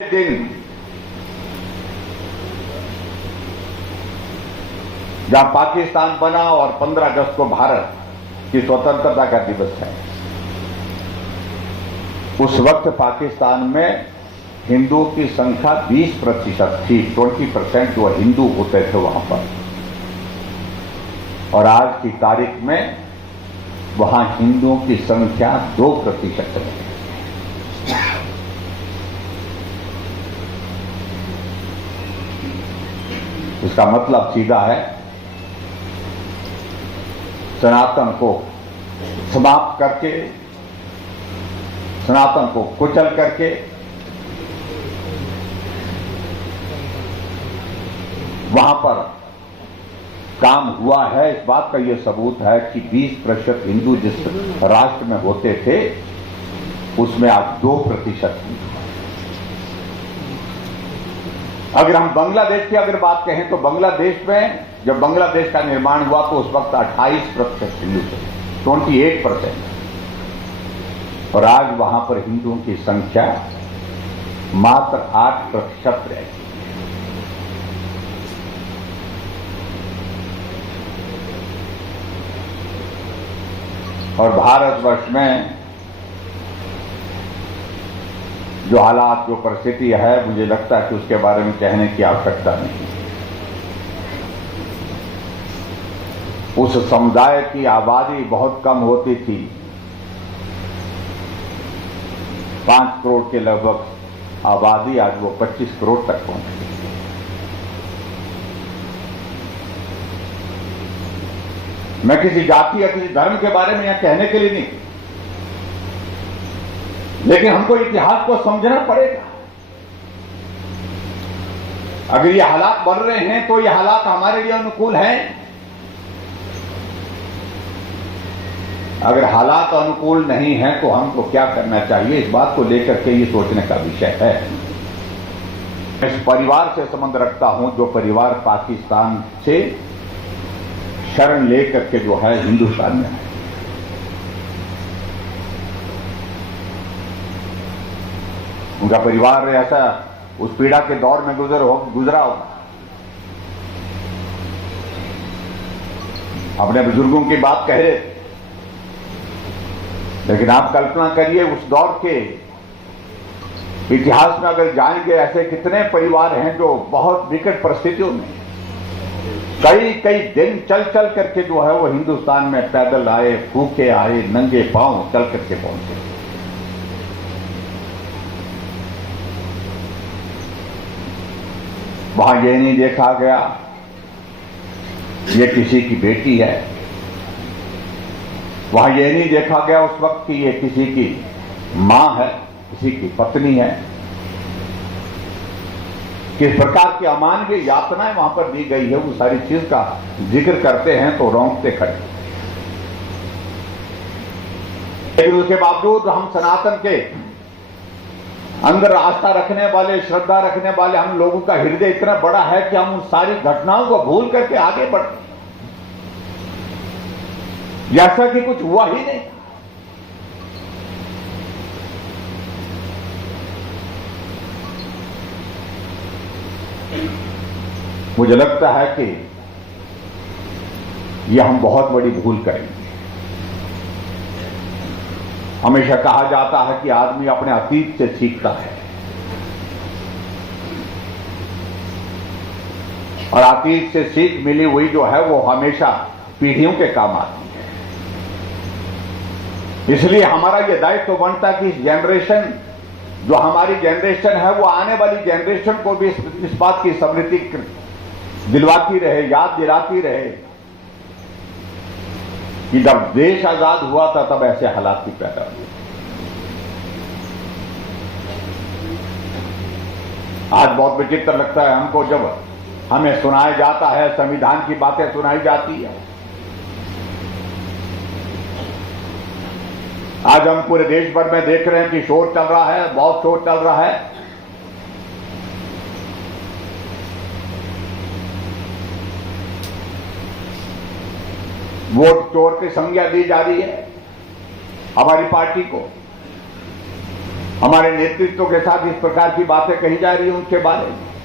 दिन जहां पाकिस्तान बना और 15 अगस्त को भारत की स्वतंत्रता का दिवस है, उस वक्त पाकिस्तान में हिंदुओं की संख्या 20% थी। 20% जो हिंदू होते थे वहां पर, और आज की तारीख में वहां हिंदुओं की संख्या 2% है। इसका मतलब सीधा है, सनातन को समाप्त करके, सनातन को कुचल करके वहां पर काम हुआ है। इस बात का यह सबूत है कि 20% हिंदू जिस राष्ट्र में होते थे उसमें आज 2% हिंदू। अगर हम बांग्लादेश की अगर बात कहें तो बांग्लादेश में जब बांग्लादेश का निर्माण हुआ तो उस वक्त 28% हिंदू थे, 28%, और आज वहां पर हिंदुओं की संख्या मात्र 8% रहती है। और भारतवर्ष में जो हालात, जो परिस्थिति है, मुझे लगता है कि उसके बारे में कहने की आवश्यकता नहीं। उस समुदाय की आबादी बहुत कम होती थी, 5 करोड़ के लगभग आबादी, आज वो 25 करोड़ तक पहुंच गई। मैं किसी जाति या किसी धर्म के बारे में यह कहने के लिए नहीं, लेकिन हमको इतिहास को समझना पड़ेगा। अगर ये हालात बढ़ रहे हैं तो ये हालात हमारे लिए अनुकूल हैं। अगर हालात अनुकूल नहीं हैं तो हमको क्या करना चाहिए, इस बात को लेकर के ये सोचने का विषय है। मैं इस परिवार से संबंध रखता हूं जो परिवार पाकिस्तान से शरण लेकर के जो है हिंदुस्तान में है। उनका परिवार ऐसा उस पीड़ा के दौर में गुजरा होगा। अपने बुजुर्गों की बात कह रहे थे, लेकिन आप कल्पना करिए उस दौर के इतिहास में अगर जाएंगे, ऐसे कितने परिवार हैं जो बहुत विकट परिस्थितियों में कई दिन चल करके जो है वो हिंदुस्तान में पैदल आए, भूखे आए, नंगे पांव चल करके पहुंचे। वहां यह नहीं देखा गया ये किसी की बेटी है, वहां यह नहीं देखा गया उस वक्त कि ये किसी की मां है, किसी की पत्नी है। किस प्रकार की अमानवीय यातनाएं वहां पर दी गई है, वो सारी चीज का जिक्र करते हैं तो रोंगटे खड़े। लेकिन उसके बावजूद हम सनातन के अंदर आस्था रखने वाले, श्रद्धा रखने वाले हम लोगों का हृदय इतना बड़ा है कि हम उन सारी घटनाओं को भूल करके आगे बढ़ते हैं जैसा कि कुछ हुआ ही नहीं। मुझे लगता है कि यह हम बहुत बड़ी भूल करेंगे। हमेशा कहा जाता है कि आदमी अपने अतीत से सीखता है, और अतीत से सीख मिली हुई जो है वो हमेशा पीढ़ियों के काम आती है। इसलिए हमारा ये दायित्व बनता है कि इस जनरेशन, जो हमारी जनरेशन है, वो आने वाली जनरेशन को भी इस बात की स्मृति दिलवाती रहे, याद दिलाती रहे कि जब देश आजाद हुआ था तब ऐसे हालात भी पैदा हुए। आज बहुत विचित्र लगता है हमको जब हमें सुनाया जाता है, संविधान की बातें सुनाई जाती है। आज हम पूरे देश भर में देख रहे हैं कि शोर चल रहा है, बहुत शोर चल रहा है। वोट चोर की संज्ञा दी जा रही है हमारी पार्टी को। हमारे नेतृत्व के साथ इस प्रकार की बातें कही जा रही हैं उनके बारे में।